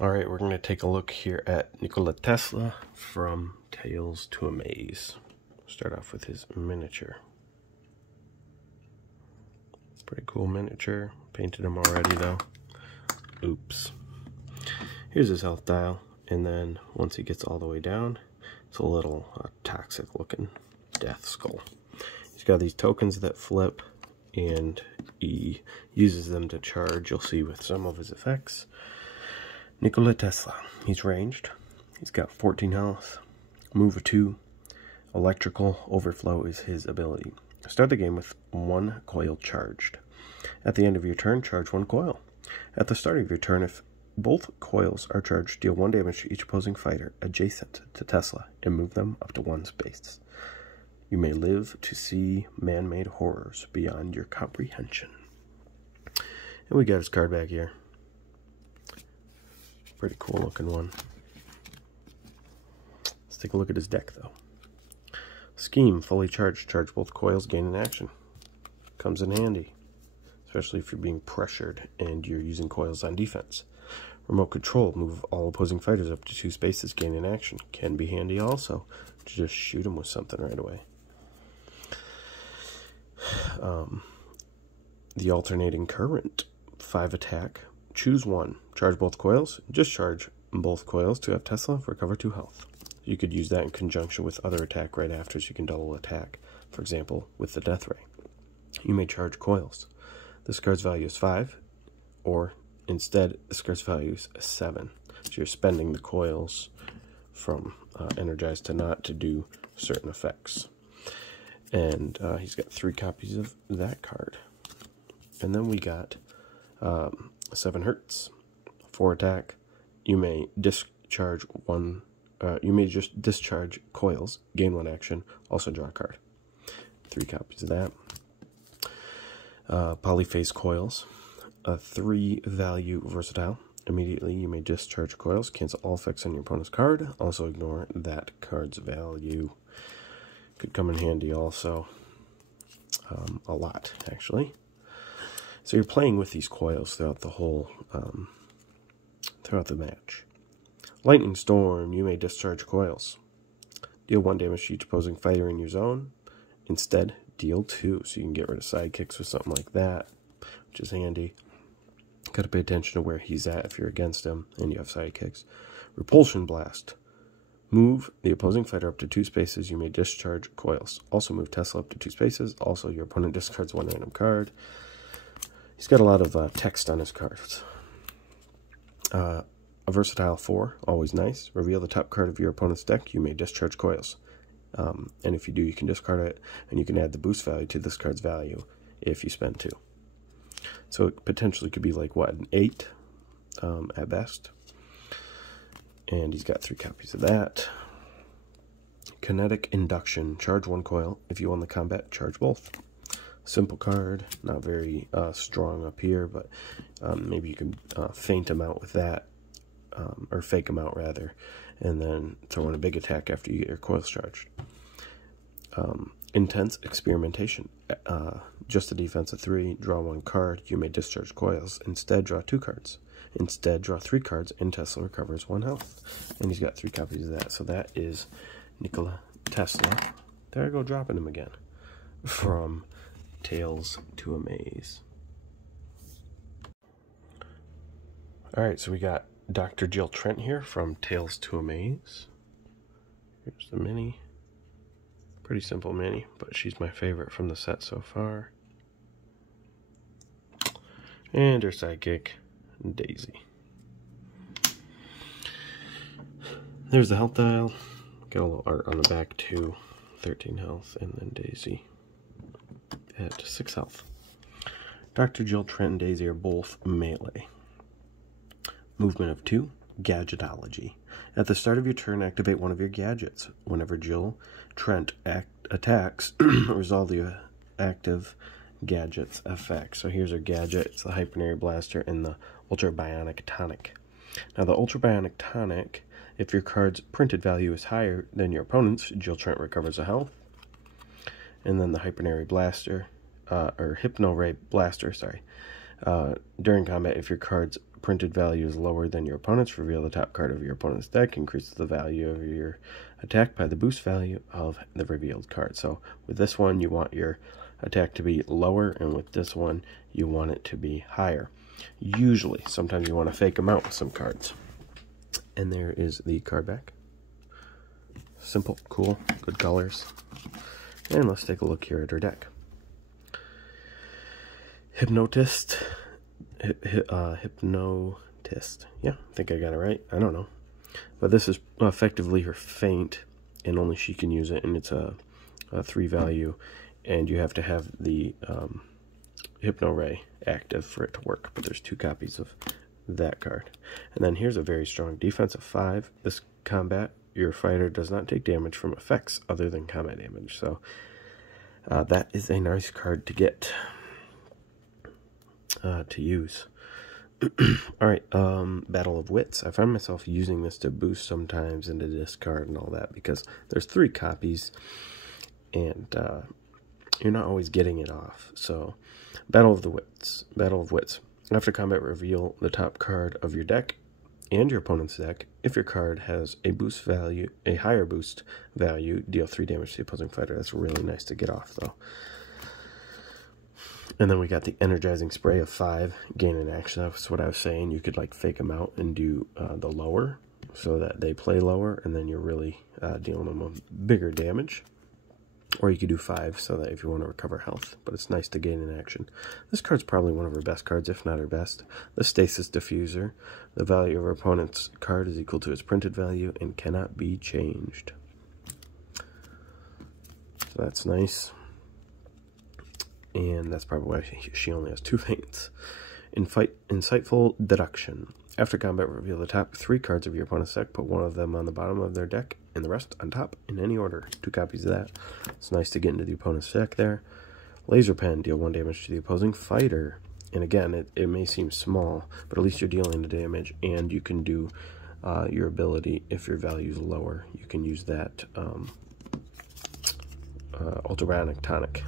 Alright, we're going to take a look here at Nikola Tesla from Tales to Amaze. Start off with his miniature. Pretty cool miniature. Painted him already though. Oops. Here's his health dial, and then once he gets all the way down, it's a little toxic looking death skull. He's got these tokens that flip, and he uses them to charge. You'll see with some of his effects. Nikola Tesla. He's ranged. He's got 14 health. Move of 2. Electrical overflow is his ability. Start the game with 1 coil charged. At the end of your turn, charge 1 coil. At the start of your turn, if both coils are charged, deal 1 damage to each opposing fighter adjacent to Tesla and move them up to 1 space. You may live to see man-made horrors beyond your comprehension. And we got his card back here. Pretty cool looking one. Let's take a look at his deck though. Scheme, fully charged. Charge both coils, gain an action. Comes in handy, especially if you're being pressured and you're using coils on defense. Remote control, move all opposing fighters up to 2 spaces, gain an action. Can be handy also to just shoot them with something right away. The alternating current, 5 attack. Choose 1. Charge both coils. Discharge both coils to have Tesla recover 2 health. You could use that in conjunction with other attack right after, so you can double attack. For example, with the Death Ray. You may charge coils. This card's value is 5, or instead, this card's value is 7. So you're spending the coils from energized to not to do certain effects. And he's got 3 copies of that card. And then we got 7 hertz, 4 attack. You may discharge 1. You may just discharge coils, gain 1 action, also draw a card. 3 copies of that. Polyphase coils, a 3 value versatile. Immediately you may discharge coils, cancel all effects on your opponent's card, also ignore that card's value. Could come in handy also, a lot actually. So you're playing with these coils throughout the whole, throughout the match. Lightning Storm, you may discharge coils. Deal 1 damage to each opposing fighter in your zone. Instead, deal 2, so you can get rid of sidekicks or something like that, which is handy. Got to pay attention to where he's at if you're against him and you have sidekicks. Repulsion Blast. Move the opposing fighter up to 2 spaces. You may discharge coils. Also move Tesla up to 2 spaces. Also, your opponent discards 1 random card. He's got a lot of text on his cards. A versatile 4, always nice. Reveal the top card of your opponent's deck. You may discharge coils. And if you do, you can discard it, and you can add the boost value to this card's value if you spend 2. So it potentially could be like, what, an 8 at best. And he's got 3 copies of that. Kinetic Induction. Charge 1 coil. If you won the combat, charge both. Simple card, not very strong up here, but maybe you can feint him out with that, or fake him out rather, and then throw in a big attack after you get your coils charged. Intense Experimentation. Just a defense of 3, draw 1 card. You may discharge coils. Instead, draw 2 cards. Instead, draw 3 cards, and Tesla recovers 1 health. And he's got 3 copies of that. So that is Nikola Tesla. There I go, dropping him again. From Tales to Amaze. Alright, so we got Dr. Jill Trent here from Tales to Amaze. Here's the mini. Pretty simple mini, but she's my favorite from the set so far. And her sidekick, Daisy. There's the health dial. Got a little art on the back too. 13 health, and then Daisy at 6 health. Dr. Jill Trent and Daisy are both melee. Movement of 2, Gadgetology. At the start of your turn, activate 1 of your gadgets. Whenever Jill Trent attacks, resolve the active gadget's effect. So here's her gadget. It's the Hypernary Blaster and the Ultra Bionic Tonic. Now the Ultra Bionic Tonic, if your card's printed value is higher than your opponent's, Jill Trent recovers a health. And then the Hypernary Blaster, or Hypno Ray Blaster, sorry, During combat, if your card's printed value is lower than your opponent's, reveal the top card of your opponent's deck, increases the value of your attack by the boost value of the revealed card. So with this one, you want your attack to be lower, and with this one, you want it to be higher. Usually, sometimes you want to fake them out with some cards. And there is the card back. Simple, cool, good colors. And let's take a look here at her deck. Hypnotist. Hypnotist. Yeah, I think I got it right. I don't know. But this is effectively her feint, and only she can use it, and it's a 3 value, and you have to have the Hypno Ray active for it to work, but there's 2 copies of that card. And then here's a very strong defense of 5. This combat, your fighter does not take damage from effects other than combat damage, so that is a nice card to get, to use. Alright, Battle of Wits. I find myself using this to boost sometimes and to discard and all that, because there's 3 copies, and you're not always getting it off. So, Battle of the Wits. Battle of Wits. After combat, reveal the top card of your deck and your opponent's deck. If your card has a boost value, a higher boost value, deal 3 damage to the opposing fighter. That's really nice to get off, though. And then we got the Energizing Spray of 5, gain an action. That's what I was saying. You could like fake them out and do the lower, so that they play lower, and then you're really dealing them with bigger damage. Or you could do 5, so that if you want to recover health. But it's nice to gain an action. This card's probably one of her best cards, if not her best. The Stasis Diffuser. The value of her opponent's card is equal to its printed value and cannot be changed. So that's nice. And that's probably why she only has 2 feints. Insightful Deduction. After combat, reveal the top 3 cards of your opponent's deck. Put 1 of them on the bottom of their deck, and the rest on top in any order. 2 copies of that. It's nice to get into the opponent's deck there. Laser Pen. Deal 1 damage to the opposing fighter. And again, it may seem small, but at least you're dealing the damage, and you can do your ability if your value is lower. You can use that Ultrasonic Tonic.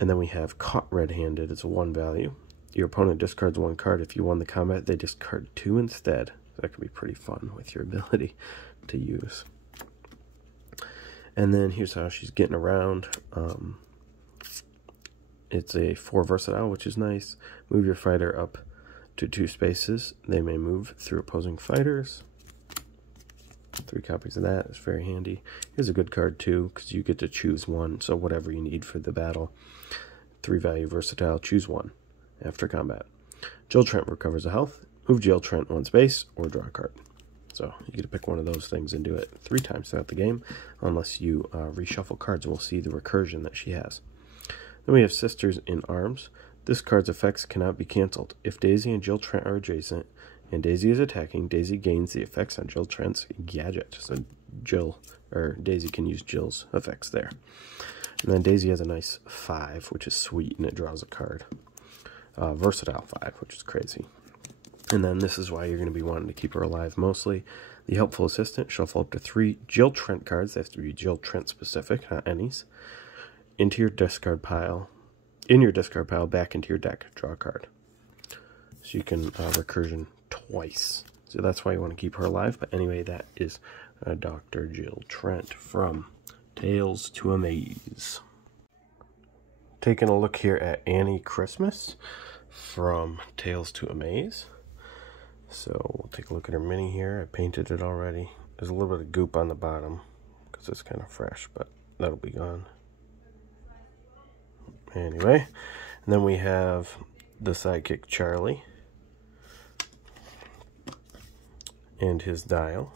And then we have Caught Red-Handed. It's a 1 value. Your opponent discards 1 card. If you won the combat, they discard 2 instead. That could be pretty fun with your ability to use. And then here's how she's getting around. It's a 4 versatile, which is nice. Move your fighter up to 2 spaces. They may move through opposing fighters. 3 copies of that. It's very handy. Here's a good card too, because you get to choose 1. So whatever you need for the battle. 3 value versatile. Choose 1 after combat. Jill Trent recovers a health. Move Jill Trent 1 space or draw a card. So you get to pick one of those things and do it 3 times throughout the game, unless you reshuffle cards. We'll see the recursion that she has. Then we have Sisters in Arms. This card's effects cannot be cancelled. If Daisy and Jill Trent are adjacent, and Daisy is attacking, Daisy gains the effects on Jill Trent's gadget. So Daisy can use Jill's effects there. And then Daisy has a nice 5, which is sweet, and it draws a card. Versatile 5, which is crazy. And then this is why you're going to be wanting to keep her alive mostly. The Helpful Assistant. Shuffle up to 3 Jill Trent cards. They have to be Jill Trent specific, not any's. Into your discard pile. In your discard pile, back into your deck. Draw a card. So you can recursion twice. So that's why you want to keep her alive. But anyway, that is Dr. Jill Trent from Tales to Amaze. Taking a look here at Annie Christmas from Tales to Amaze. So we'll take a look at her mini here. I painted it already. There's a little bit of goop on the bottom because it's kind of fresh, but that'll be gone. Anyway, and then we have the sidekick Charlie and his dial,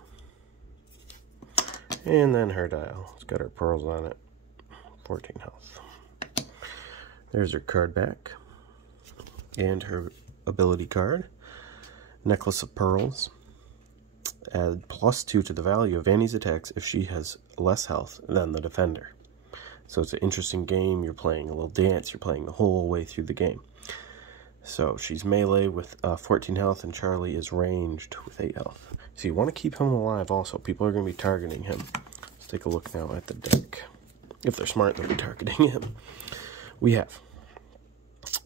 and then her dial. It's got her pearls on it. 14 health. There's her card back and her ability card. Necklace of Pearls. Add +2 to the value of Annie's attacks if she has less health than the defender. So it's an interesting game. You're playing a little dance. You're playing the whole way through the game. So she's melee with 14 health, and Charlie is ranged with 8 health. So you want to keep him alive also. People are going to be targeting him. Let's take a look now at the deck. If they're smart, they'll be targeting him. We have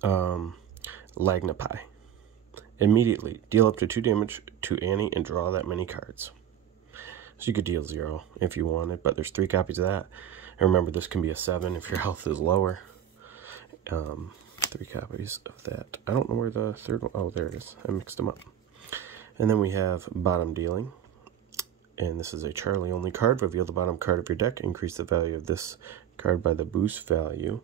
Lagnapai. Immediately, deal up to 2 damage to Annie and draw that many cards. So you could deal 0 if you wanted, but there's 3 copies of that. And remember, this can be a 7 if your health is lower. 3 copies of that. I don't know where the third one... Oh, there it is. I mixed them up. And then we have Bottom Dealing. And this is a Charlie only card. Reveal the bottom card of your deck. Increase the value of this card by the boost value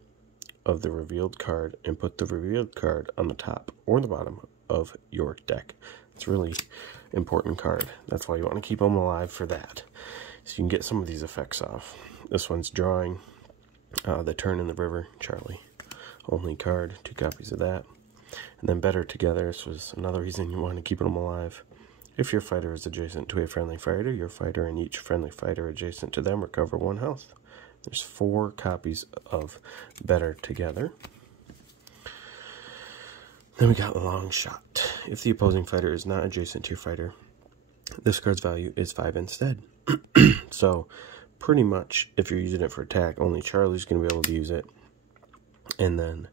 of the revealed card. And put the revealed card on the top or the bottom of your deck. It's a really important card. That's why you want to keep them alive for that. So you can get some of these effects off. This one's drawing. The Turn in the River, Charlie. Only card, 2 copies of that. And then Better Together. This was another reason you want to keep them alive. If your fighter is adjacent to a friendly fighter, your fighter and each friendly fighter adjacent to them recover 1 health. There's 4 copies of Better Together. Then we got Long Shot. If the opposing fighter is not adjacent to your fighter, this card's value is 5 instead. So, pretty much, if you're using it for attack, only Charlie's going to be able to use it. And then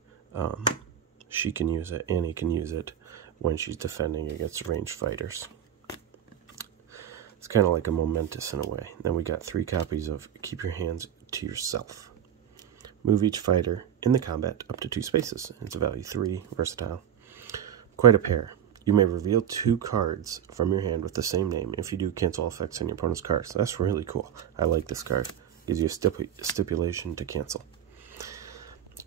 she can use it, Annie can use it when she's defending against ranged fighters. It's kind of like a momentous in a way. Then we got 3 copies of Keep Your Hands to Yourself. Move each fighter in the combat up to 2 spaces. It's a value 3, versatile. Quite a pair. You may reveal 2 cards from your hand with the same name. If you do, cancel all effects on your opponent's cards. So that's really cool. I like this card. Gives you a stipulation to cancel.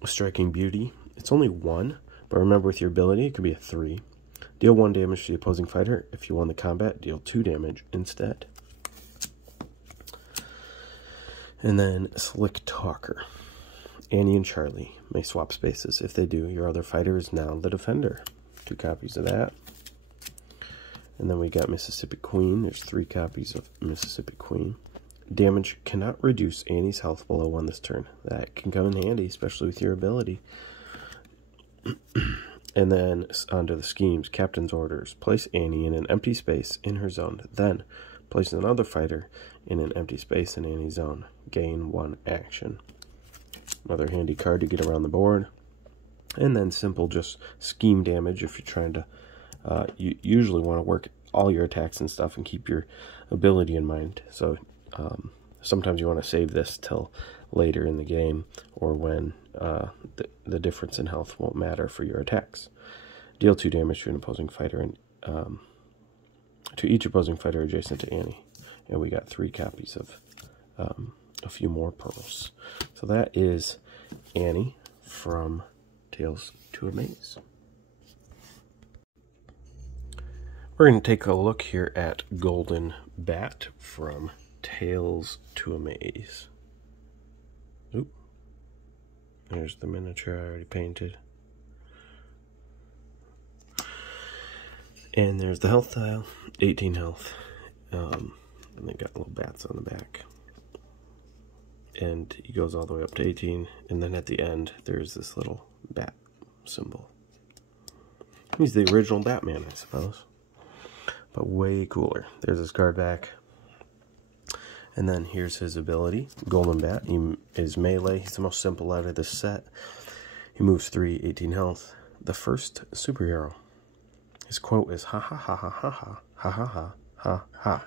Striking Beauty. It's only 1, but remember with your ability, it could be a 3. Deal 1 damage to the opposing fighter. If you won the combat, deal 2 damage instead. And then Slick Talker. Annie and Charlie may swap spaces. If they do, your other fighter is now the defender. 2 copies of that. And then we got Mississippi Queen. There's 3 copies of Mississippi Queen. Damage cannot reduce Annie's health below 1 this turn. That can come in handy, especially with your ability. And then onto the schemes. Captain's Orders. Place Annie in an empty space in her zone. Then place another fighter in an empty space in Annie's zone. Gain 1 action. Another handy card to get around the board. And then simple just scheme damage if you're trying to... you usually want to work all your attacks and stuff and keep your ability in mind. So sometimes you want to save this till later in the game or when the difference in health won't matter for your attacks. Deal 2 damage to an opposing fighter and to each opposing fighter adjacent to Annie. And we got 3 copies of a few more pearls. So that is Annie from Tales to Amaze. We're going to take a look here at Golden Bat from Tales to Amaze. Oop. There's the miniature I already painted. And there's the health tile, 18 health. And they got little bats on the back. And he goes all the way up to 18. And then at the end, there's this little bat symbol. He's the original Batman, I suppose. But way cooler. There's his card back. And then here's his ability. Golden Bat. He is melee. He's the most simple out of this set. He moves 3, 18 health. The first superhero. His quote is ha ha ha ha ha ha ha ha ha ha ha.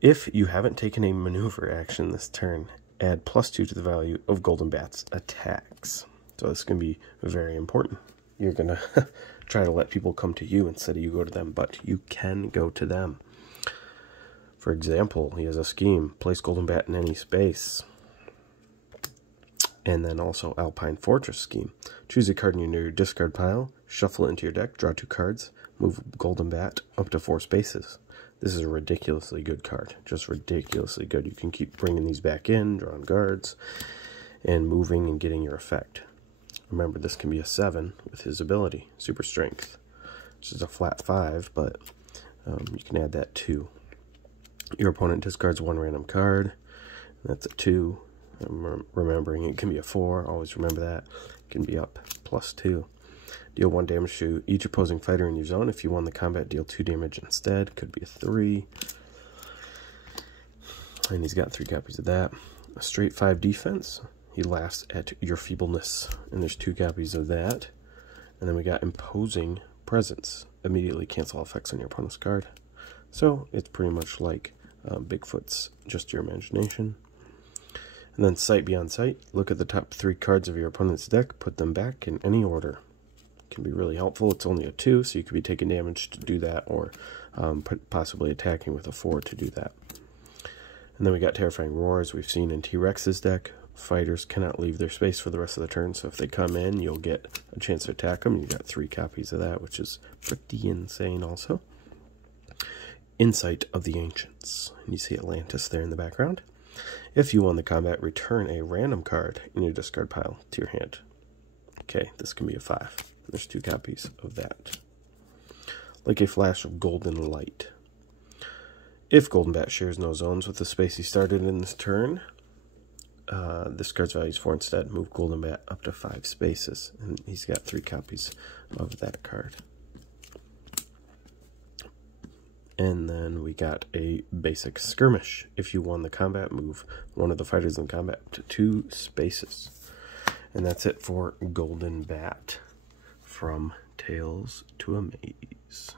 If you haven't taken a maneuver action this turn, add +2 to the value of Golden Bat's attacks. So this is going to be very important. You're going to try to let people come to you instead of you go to them, but you can go to them. For example, he has a scheme. Place Golden Bat in any space. And then also Alpine Fortress scheme. Choose a card in your discard pile, shuffle it into your deck, draw 2 cards, move Golden Bat up to 4 spaces. This is a ridiculously good card. Just ridiculously good. You can keep bringing these back in, drawing cards, and moving and getting your effect. Remember, this can be a 7 with his ability, Super Strength, which is a flat 5, but you can add that too. Your opponent discards 1 random card. That's a 2. Remembering it can be a 4. Always remember that. It can be up +2. Deal 1 damage to each opposing fighter in your zone. If you won the combat, deal 2 damage instead. Could be a 3. And he's got 3 copies of that. A straight 5 defense. He laughs at your feebleness. And there's 2 copies of that. And then we got Imposing Presence. Immediately cancel all effects on your opponent's card. So it's pretty much like Bigfoot's Just Your Imagination. And then Sight Beyond Sight. Look at the top 3 cards of your opponent's deck. Put them back in any order. Can be really helpful. It's only a 2, so you could be taking damage to do that, or possibly attacking with a 4 to do that. And then we got Terrifying Roars. We've seen in T-Rex's deck. Fighters cannot leave their space for the rest of the turn, so if they come in, you'll get a chance to attack them. You got 3 copies of that, which is pretty insane also. Insight of the Ancients. And you see Atlantis there in the background. If you won the combat, return a random card in your discard pile to your hand. Okay, this can be a 5. There's 2 copies of that. Like a Flash of Golden Light. If Golden Bat shares no zones with the space he started in this turn, this card's value is 4 instead. Move Golden Bat up to 5 spaces. And he's got 3 copies of that card. And then we got a basic Skirmish. If you won the combat, move one of the fighters in combat to 2 spaces. And that's it for Golden Bat from Tales to a Maze.